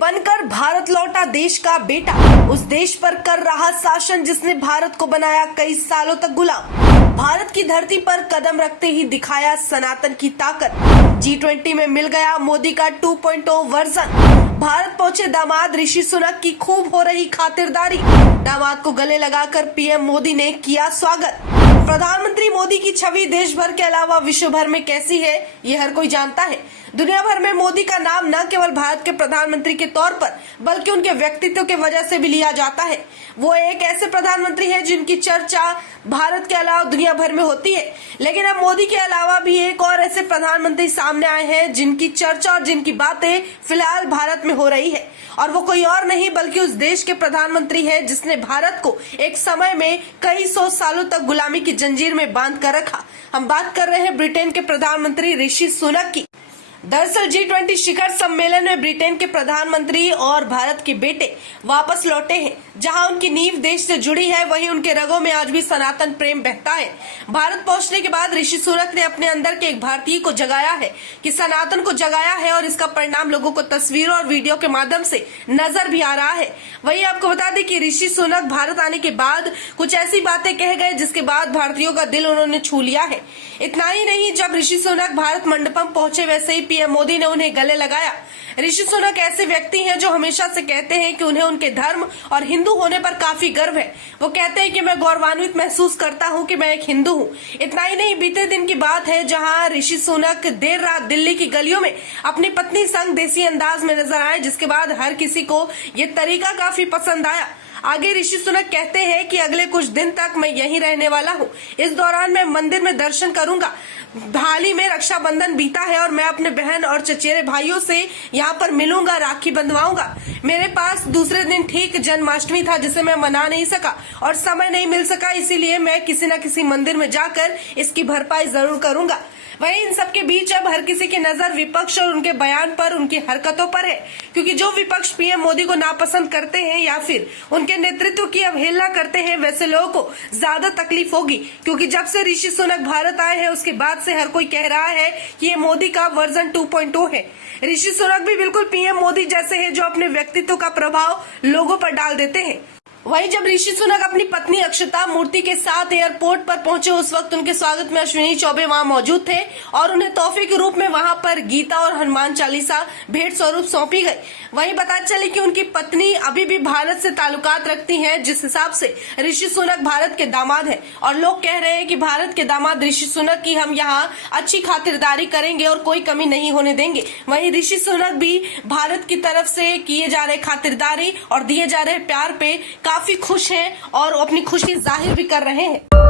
बनकर भारत लौटा देश का बेटा, उस देश पर कर रहा शासन जिसने भारत को बनाया कई सालों तक गुलाम। भारत की धरती पर कदम रखते ही दिखाया सनातन की ताकत। G20 में मिल गया मोदी का 2.0 वर्जन। भारत पहुंचे दामाद ऋषि सुनक की खूब हो रही खातिरदारी। दामाद को गले लगाकर पीएम मोदी ने किया स्वागत। प्रधानमंत्री मोदी की छवि देश भर के अलावा विश्व भर में कैसी है, ये हर कोई जानता है। दुनिया भर में मोदी का नाम न केवल भारत के प्रधानमंत्री के तौर पर बल्कि उनके व्यक्तित्व के वजह से भी लिया जाता है। वो एक ऐसे प्रधानमंत्री है जिनकी चर्चा भारत के अलावा दुनिया भर में होती है। लेकिन अब मोदी के अलावा भी एक और ऐसे प्रधानमंत्री सामने आए हैं जिनकी चर्चा और जिनकी बातें फिलहाल भारत में हो रही है, और वो कोई और नहीं बल्कि उस देश के प्रधानमंत्री है जिसने भारत को एक समय में कई सौ सालों तक गुलामी की जंजीर में बांध कर रखा। हम बात कर रहे हैं ब्रिटेन के प्रधानमंत्री ऋषि सुनक की। दरअसल G20 शिखर सम्मेलन में ब्रिटेन के प्रधानमंत्री और भारत के बेटे वापस लौटे हैं। जहां उनकी नींव देश से जुड़ी है, वहीं उनके रगों में आज भी सनातन प्रेम बहता है। भारत पहुंचने के बाद ऋषि सुनक ने अपने अंदर के एक भारतीय को जगाया है, कि सनातन को जगाया है, और इसका परिणाम लोगों को तस्वीरों और वीडियो के माध्यम से नजर भी आ रहा है। वहीं आपको बता दें कि ऋषि सुनक भारत आने के बाद कुछ ऐसी बातें कह गए जिसके बाद भारतीयों का दिल उन्होंने छू लिया है। इतना ही नहीं, जब ऋषि सुनक भारत मंडपम पहुंचे वैसे ही पीएम मोदी ने उन्हें गले लगाया। ऋषि सुनक ऐसे व्यक्ति हैं जो हमेशा से कहते हैं कि उन्हें उनके धर्म और हिंदू होने पर काफी गर्व है। वो कहते हैं कि मैं गौरवान्वित महसूस करता हूं कि मैं एक हिंदू हूं। इतना ही नहीं, बीते दिन की बात है जहां ऋषि सुनक देर रात दिल्ली की गलियों में अपनी पत्नी संग देसी अंदाज में नजर आए, जिसके बाद हर किसी को ये तरीका काफी पसंद आया। आगे ऋषि सुनक कहते हैं कि अगले कुछ दिन तक मैं यहीं रहने वाला हूँ। इस दौरान मैं मंदिर में दर्शन करूंगा। हाल ही में रक्षाबंधन बीता है और मैं अपने बहन और चचेरे भाइयों से यहाँ पर मिलूंगा, राखी बंधवाऊंगा। मेरे पास दूसरे दिन ठीक जन्माष्टमी था जिसे मैं मना नहीं सका और समय नहीं मिल सका, इसीलिए मैं किसी न किसी मंदिर में जाकर इसकी भरपाई जरूर करूंगा। वहीं इन सबके बीच अब हर किसी की नजर विपक्ष और उनके बयान पर, उनकी हरकतों पर है, क्योंकि जो विपक्ष पीएम मोदी को नापसंद करते हैं या फिर उनके नेतृत्व की अवहेलना करते हैं, वैसे लोगों को ज्यादा तकलीफ होगी। क्योंकि जब से ऋषि सुनक भारत आए हैं उसके बाद से हर कोई कह रहा है कि ये मोदी का वर्जन 2.0 है। ऋषि सुनक भी बिल्कुल पीएम मोदी जैसे है जो अपने व्यक्तित्व का प्रभाव लोगों पर डाल देते हैं। वहीं जब ऋषि सुनक अपनी पत्नी अक्षता मूर्ति के साथ एयरपोर्ट पर पहुंचे, उस वक्त उनके स्वागत में अश्विनी चौबे वहां मौजूद थे और उन्हें तोहफे के रूप में वहां पर गीता और हनुमान चालीसा भेंट स्वरूप सौंपी गई। वहीं पता चले कि उनकी पत्नी अभी भी भारत से ताल्लुकात रखती हैं, जिस हिसाब से ऋषि सुनक भारत के दामाद हैं, और लोग कह रहे हैं कि भारत के दामाद ऋषि सुनक की हम यहाँ अच्छी खातिरदारी करेंगे और कोई कमी नहीं होने देंगे। वहीं ऋषि सुनक भी भारत की तरफ से किए जा रहे खातिरदारी और दिए जा रहे प्यार पे काफी खुश हैं और अपनी खुशी जाहिर भी कर रहे हैं।